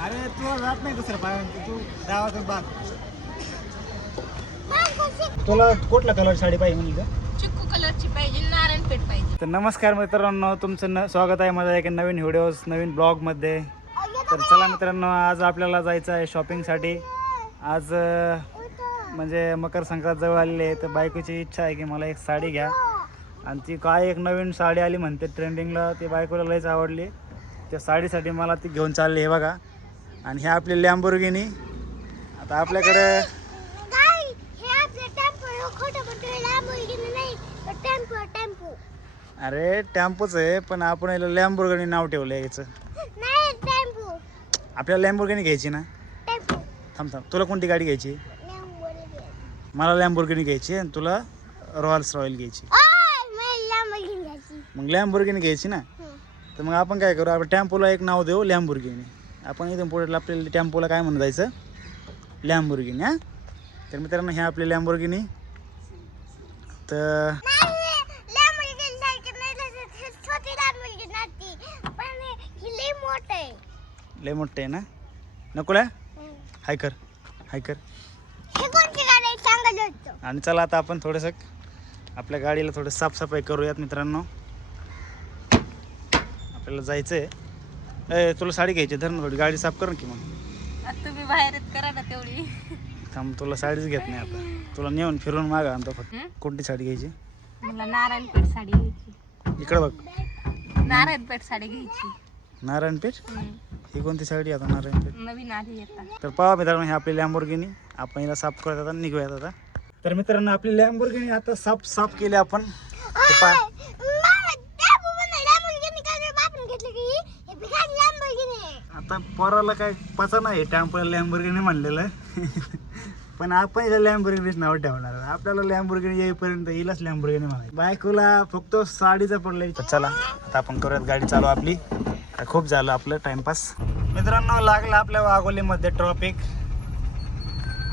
अरे तुला जात नाही दुसऱ्या पायावर, तू गावातून बाग. तुला कुठला कलर साडी पाहिजे म्हणली का? चिक्कू कलरची पाहिजे, नारायणपेठ पाहिजे. तर नमस्कार मित्रांनो, तुमचं स्वागत आहे माझ्या एका नवीन व्हिडिओज नवीन ब्लॉगमध्ये. तर चला मित्रांनो, आज आपल्याला जायचं आहे शॉपिंगसाठी. आज म्हणजे मकर संक्रांत जवळ आलेली आहे, तर बायकोची इच्छा आहे की मला एक साडी घ्या. आणि ती काय एक नवीन साडी आली म्हणते ट्रेंडिंगला, ती बायकोला लयच आवडली. त्या साडीसाठी मला ती घेऊन चालली आहे बघा. आणि हे आपली लॅम्बोर्गिनी. आता आपल्याकडे अरे टेम्पोच आहे, पण आपण याला लॅम्बोर्गिनी नाव ठेवलं आहे याचं. आपल्याला लॅम्बोर्गिनी घ्यायची ना. थांब थांब, तुला कोणती गाडी घ्यायची? मला लॅम्बोर्गिनी घ्यायची आणि तुला रॉयल्स रॉयल घ्यायची. मग लॅम्बोर्गिनी घ्यायची ना. तर मग आपण काय करू, आपण टेम्पोला एक नाव देऊ लॅम्बोर्गिनी. आपण इथून पुढे आपल्याला टेम्पोला काय म्हणून जायचं, लॅम्बोर्गिनी. हां, तर मित्रांनो हे आपली लॅम्बोर्गिनी. तर लय मोठं आहे ना, नको हाय कर हाय कर. आणि चला आता आपण थोडंसं आपल्या गाडीला थोडं साफसफाई करूयात मित्रांनो. आपल्याला जायचं आहे. तुला साडी घ्यायची, धर ना थोडी गाडी साफ कर की. मग तुम्ही बाहेरच करा ना तेवढी. थांब, तुला साडीच घेत नाही आता, तुला नेऊन फिरून मागा आणतो फक्त. कोणती साडी घ्यायची? मला नारायणपेठ साडी घ्यायची. इकडे बघ, नारायणपेठ साडी घ्यायची. नारायणपेठ? ही कोणती साडी आता नारायणपेठ? नवीन आली आता. तर पहा मित्रांनो, ही आपली लॅम्बोर्गिनी. आपण हिला साफ करत आता निघूयात आता. तर मित्रांनो आपली लॅम्बोर्गिनी आता साफ केली आपण. आता पोराला काय पचा नाही टेम्पोला लॅम्बोर्गिनी म्हणलेलं. पण आपण हिला लॅम्बोर्गिनीच नाव ठेवणार. आपल्याला लॅम्बोर्गिनी येईपर्यंत हिलाच लॅम्बोर्गिनी म्हणायची. बायकोला फक्त साडीचा पडलाय. तर चला आता आपण करूयात गाडी चालू आपली. खूप झालं आपलं टाइमपास. मित्रांनो लागलं आपल्या वाघोलीमध्ये ट्रॉफिक.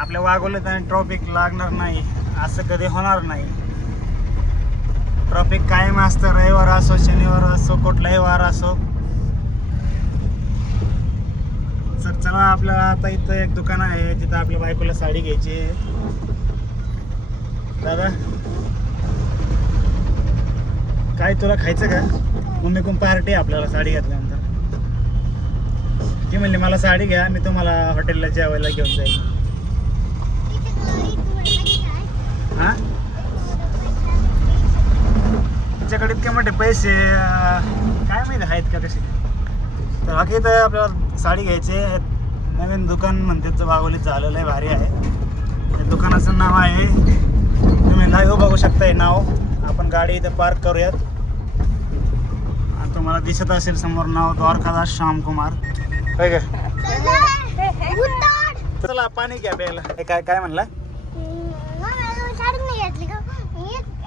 आपल्या वाघोलीत आणि ट्रॉफिक लागणार नाही असं कधी होणार नाही. ट्रॉफिक कायम असतं, रविवार असो शनिवार असो कुठलाही वार असो. तर चला आपल्याला आता इथं एक दुकान आहे जिथं आपल्या बायकोला साडी घ्यायची. दादा काय तुला खायचं का? मम्मी कोण पार्टी आपल्याला साडी घेतल्यानंतर. ती म्हणली मला साडी घ्या, मी तुम्हाला हॉटेलला जेवायला घेऊन जाईल. हा, तिच्याकडे इतके मोठे पैसे काय माहिती आहेत का कसे. तर बाकी तर आपल्याला साडी घ्यायची. नवीन दुकान म्हणते वाघोलीत झालेलं आहे, भारी आहे. त्या दुकानाचं नाव आहे, तुम्ही लाईव्ह बघू शकता हे नाव. आपण गाडी इथं पार्क करूयात. आणि तुम्हाला दिसत असेल समोर नाव द्वारकादास श्यामकुमार. काय चला पाणी घ्या प्यायला. काय काय म्हणला?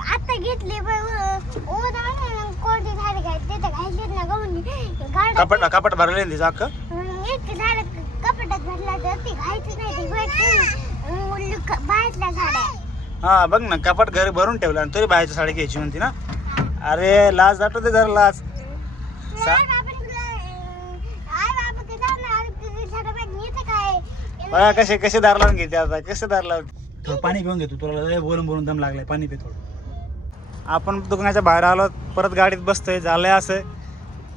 आता घेतली कपाट भरले तिचं अख्खं. कपाटात भरला तर ती घायचीच नाही, बाहेरल्या साड्या. हा बघ ना, कपाट घरी भरून ठेवलं आणि तरी बाहेरची साडी घ्यायची म्हणती ना. अरे लाज दाटवते जरा लाज. बघा कसे कसे दार लावून घेते आता, कसे दार लावून. थोडं पाणी पिऊन घेतो, तुला बोलून बोलून दम लागलाय, पाणी पे थोडं. आपण दुकानाच्या बाहेर आलो, परत गाडीत बसतोय. झालंय असं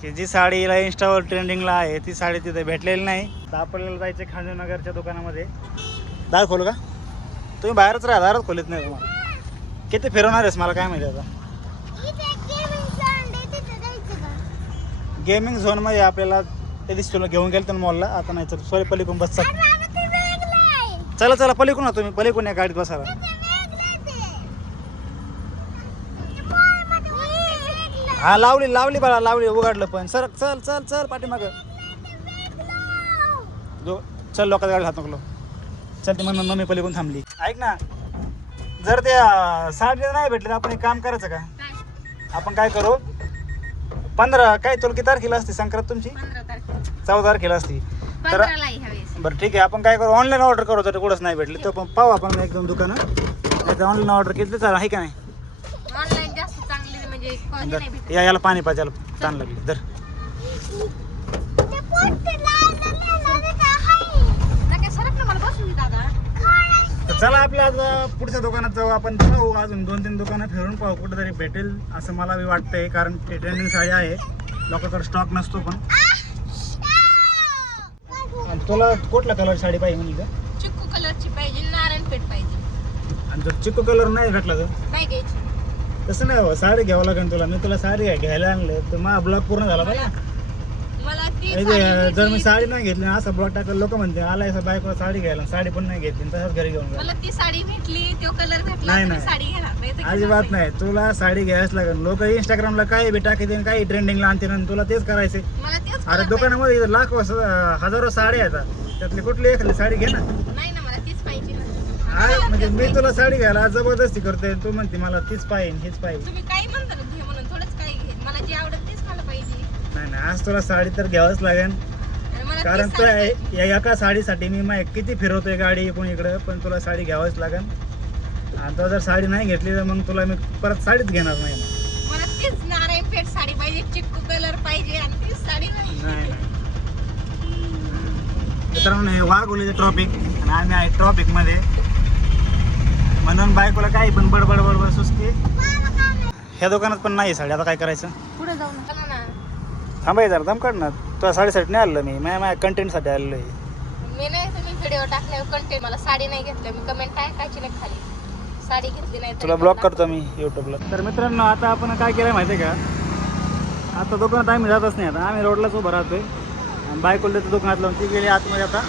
की जी साडीला इंस्टावर ट्रेंडिंगला आहे ती साडी तिथे भेटलेली नाही. तर आपल्याला जायचं खांदेनगरच्या दुकानामध्ये. दार खोलू का? तुम्ही बाहेरच राहा, दारच खोलीत नाही तुम्हाला. किती फिरवणार आहेस मला काय माहिती आता. गेमिंग झोनमध्ये आपल्याला ते दिसतो, तुला घेऊन गेलं तर मॉलला. आता नाही तर सॉरी पलीकडून बस. चला चला पलीकडून ना, तुम्ही पलीकडून या गाडीत बसायला. हा लावली बाळा, लावली उघडलं. पण सर चल चल चल पाठीमाग चल, लोकांच्या गाडी हात नको. चल, ती म्हणून मम्मी पलीकडून थांबली. ऐक ना, जर त्या साडीला नाही भेटले तर आपण एक काम करायचं का? आपण काय करू, 15 काय तुला किती तारखेला असते संक्रांत तुमची? 14 तारखेला असते. तर बरं ठीक आहे, आपण काय करू, ऑनलाईन ऑर्डर करू. जर कुठंच नाही भेटले तर पण पाहू आपण एक दोन दुकानं. नाही तर ऑनलाईन ऑर्डर केली तर चालेल, आहे का नाही? ऑनलाईन जास्त चांगली म्हणजे याला पाणी पाहिजे, ताण लागली. तर ते पोट लावलं का हाय नका सरक ना, मला बसून दे दादा. तर चला आपल्या आता पुढच्या दुकानात जाऊ. आपण पाहू अजून 2-3 दुकानं फिरून पाहू, कुठेतरी भेटेल असं मला बी वाटतंय. कारण ते ट्रेंडिंग साडी आहे, लोकांकडे स्टॉक नसतो. पण आणि तुला कुठला कलर साडी पाहिजे म्हणजे? चिक्कू कलरची पाहिजे, नारायण पेठ पाहिजे. आणि जर चिकू कलर नाही भेटला तर काय घ्यायची? तसं नाही हो, साडी घ्यावं लागेल तुला. मी तुला साडी घ्यायला आणलं तर माझा ब्लॉग पूर्ण झाला पाहिजे. मला ती आणि साडी ते जर मी भेटली. साडी नाही घेतली ना, असा ब्लॉग टाकलं, लोक म्हणते आला असं बायकोला साडी घ्यायला, साडी पण नाही घेतली, तसंच घरी घेऊन मला ती साडी भेटली, तो कलर भेटला, नाही, तर मी नाही. साडी घेणार नाही तर घेणार अजिबात नाही. तुला साडी घ्यायच लागेल. लोक इंस्टाग्रामला काही बी टाकते, काही ट्रेंडिंगला आणते आणि तुला तेच करायचे. मला तेच अरे कलर दुकानामध्ये इथं लाखो हजारो साड्या येतात, त्यातली कुठली एखादी साडी घे ना. पाहिजे. नाही ना, मला तीच पाहिजे ना. आहे म्हणजे मी तुला साडी घ्यायला जबरदस्ती करतोय, तू म्हणते मला तीच पाहिजे, हेच पाहिजे. तुम्ही काही म्हणता ना घे म्हणून, थोडंच काही घे. मला जी आवडत तीच मला पाहिजे. नाही नाही, आज तुला साडी तर घ्यावंच लागेल. आणि मला कारण तीच तू साडी पाहिजे. या एका साडीसाठी मी किती फिरवतोय गाडी इकडून इकडं, पण तुला साडी घ्यावंच लागेल. आणि तुला जर साडी नाही घेतली तर मग तुला मी परत साडीच घेणार नाही. मला तीच नारायण पेठ साडी पाहिजे, चिक्कू कलर पाहिजे आणि तीच साडी पाहिजे. नाही मित्रांनो, हे वाघोलीचं ट्रॉफिक आणि आम्ही आहे ट्रॉफिकमध्ये, म्हणून बायकोला काही पण बडबड बडबड सुचते. ह्या दुकानात पण नाही साडी, आता काय करायचं? पुढे जाऊन चला ना. थांबाय जरा, दम काढ ना. तुला साडीसाठी नाही आलं मी, माझ्या कंटेंटसाठी आलेलो आहे. मी नाही, तुम्ही व्हिडिओ टाकल्यावर कंटेंट, मला साडी नाही घेतलं, मी कमेंट टाकायची नाही खाली. साडी घेतली नाही तरी तुला मला ब्लॉक करतो मी यूट्यूबला. तर मित्रांनो, आता आपण काय केलं माहिती आहे का? आता दुकानात आम्ही जातच नाही. आता आम्ही रोडलाच उभं राहतोय आणि बायकोला त्याचं दुकानात लावून ती गेली आतमध्ये. आता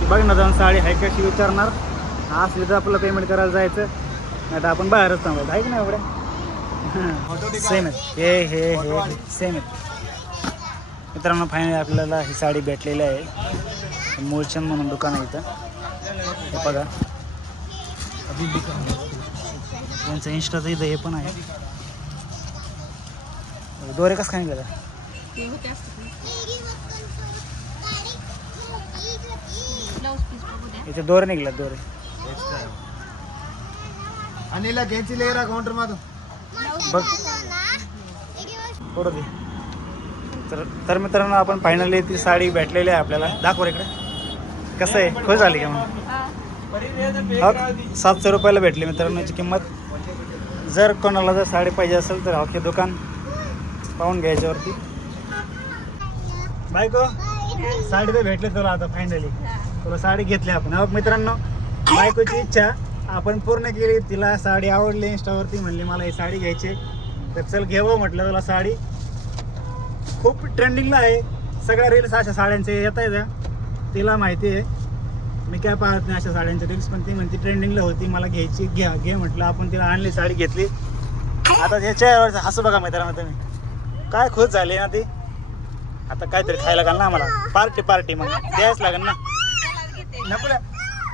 ती बघ ना, जाऊन साडी आहे कशी विचारणार. असली तर आपलं पेमेंट करायला जायचं, नाही तर आपण बाहेरच थांबायचं. आहे की नाही एवढ्या? सेम आहेत हे सेम आहेत. मित्रांनो, फायनली आपल्याला ही साडी भेटलेली आहे. मूळचंद म्हणून दुकान आहे इथं, हे बघा. त्यांचं इंस्टाचं इथं हे पण आहे. दोरे कसं काय गेला? ते होते असतं ब्लाऊज पीस बघू द्या. इथे दोरे निघल्यात, दोरे. अनिला घ्यायची लेरा काउंटर मागं बघ पुढं दे. तर मित्रांनो, आपण फायनली ती साडी भेटलेली आहे आपल्याला. दाखव इकडे कसं आहे, खुश झाली का मग? हा. 700 रुपयाला भेटली मित्रांनो याची किंमत. जर कोणाला जर साडी पाहिजे असेल तर अवघे दुकान पाहून घ्यायच्यावरती. बायको, साडी तर भेटली तुला आता फायनली. तुला साडी घेतली आपण. हो मित्रांनो, बायकोची इच्छा आपण पूर्ण केली. तिला साडी आवडली, इंस्टावरती म्हणली मला ही साडी घ्यायची, तर चल घेऊ म्हटलं तुला साडी. खूप ट्रेंडिंगला आहे, सगळ्या रील्स अशा साड्यांचे येत आहेत. तिला माहिती आहे, मी काय पाहत नाही अशा साड्यांच्या रील्स, पण ती म्हणते ट्रेंडिंगला होती, मला घ्यायची, घे म्हटलं. आपण तिला आणली, साडी घेतली. आता त्याच्यावर हसू बघा मित्रांनो तुम्ही, काय खुश झाली ना ती. आता काहीतरी खायला घाल ना आम्हाला, पार्टी मग द्यायच लागेल ना. त्यालाच घेते. नको रे.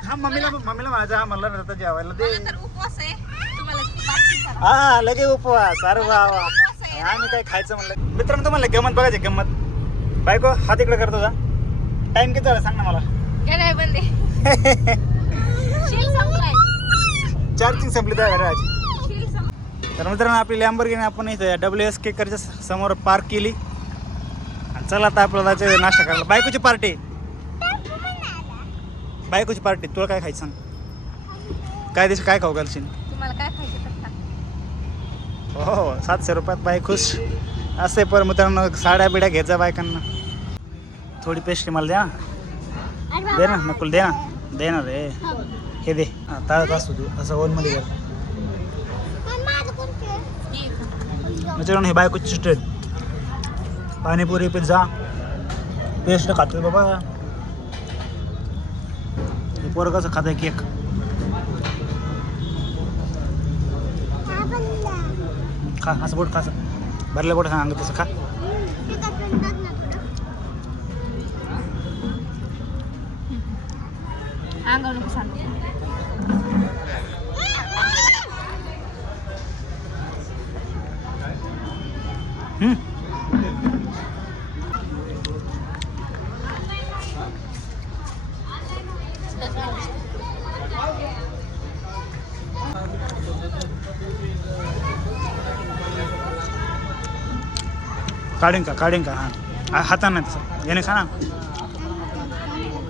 हा मम्मीला म्हणायचं, हा म्हणलं ना जेवायला दे. मला तर उपवास आहे, तुम्हाला ती बाकी करा. हा लगे उपवास. अरे वा वा, उपवास आहे. आम्ही काय खायचं म्हणलं. मित्रांनो, तुम्हाला गंमत बघायची गंमत. बायको हात इकडे करतो का? टाइम किती झाला सांग ना मला. काय बंदे शील संपलाय. चार्जिंग संपली त्या घराची. शील संप तर मित्रांनो, आपली लॅम्बोर्गिनी आपण इथे WS केकरच्या समोर पार्क केली. आणि चला आता आपल्याला जायचं नाश्ता करायला. बायकोची पार्टी, बायकोची पार्टी. तुला काय खायचं सांग? काय दिवशी काय खाऊ घालशील? तुम्हाला काय खायचं तर खा. हो, 700 रुपयात बाय खुश असते. पर मित्रांनो, साड्या बिड्या घ्यायचा बायकांना. थोडी पेस्ट्री मला द्या ना. दे ना नकुल, दे ना रे. हे दे. ताळत असतो तू असं ओनमध्ये घ्या. ये खा. मित्रांनो, हे बायकोची स्ट्रेट. पाणीपुरी, पिझ्झा, पेस्ट खातोय बाबा. हे पोरं कसं खातंय केक. खा असं बोट, खा असं भरलं बोट सांग तसं खा. अंगावर नको सांगू. काढीन का हां. हातानं नाही तसं याने खा ना.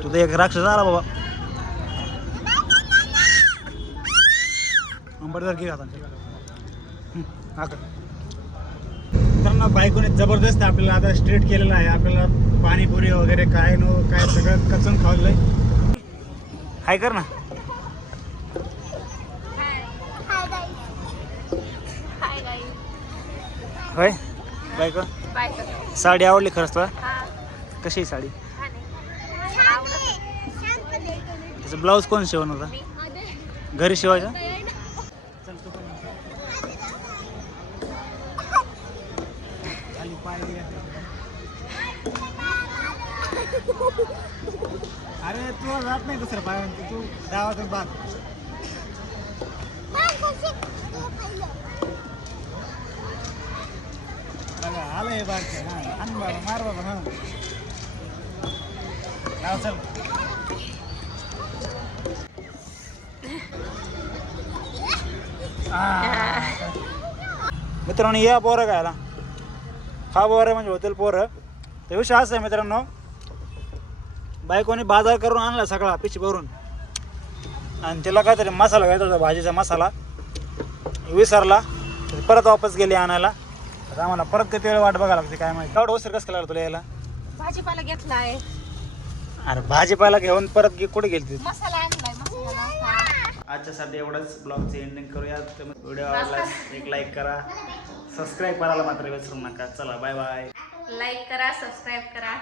तू तर एक राक्षस आला बाबा. बरोबर घे हातानं. हा का मित्रांनो बायकोने जबरदस्त आपल्याला आता स्ट्रीट केलेलं आहे. आपल्याला पाणीपुरी वगैरे काय नो काय सगळं कचून खाल्लंय. हाय कर ना. हाय गाई. होय बायको बाय कर. साडी आवडली खरंच तुला. हा कशी आहे साडी. छान आहे. मला आवडत. त्याचं ब्लाऊज कोण शिवणार होता. मी घरी शिवायचा. अरे तुला जात नाही दुसरं पाय तू गावातून बाग. बघा आलं हे बाग. हां आण बाबा मार बाबा. हां गाव चल. मित्रांनो या पोरं खायला. हा पोरं म्हणजे होतील पोरं. तर विषय असं आहे मित्रांनो बायकोने बाजार करून आणला सगळा पिशी भरून आणि त्याला काहीतरी मसाला घ्यायचा होता भाजीचा मसाला विसरला. परत वापस गेली आणायला. आता आम्हाला परत किती वेळ वाट बघायला लागते काय माहिती. एवढं उशीर कसं केला तुला यायला. भाजीपाला घेतलाय. अरे भाजीपाला घेऊन परत कुठे गेली. मसाला आणलाय. मसाला आजच्यासाठी एवढंच ब्लॉगची एंडिंग करूया. व्हिडिओ आवडला एक लाईक करा. सबस्क्राईब करायला मात्र विसरू नका. चला बाय बाय. लाईक करा सबस्क्राईब करा.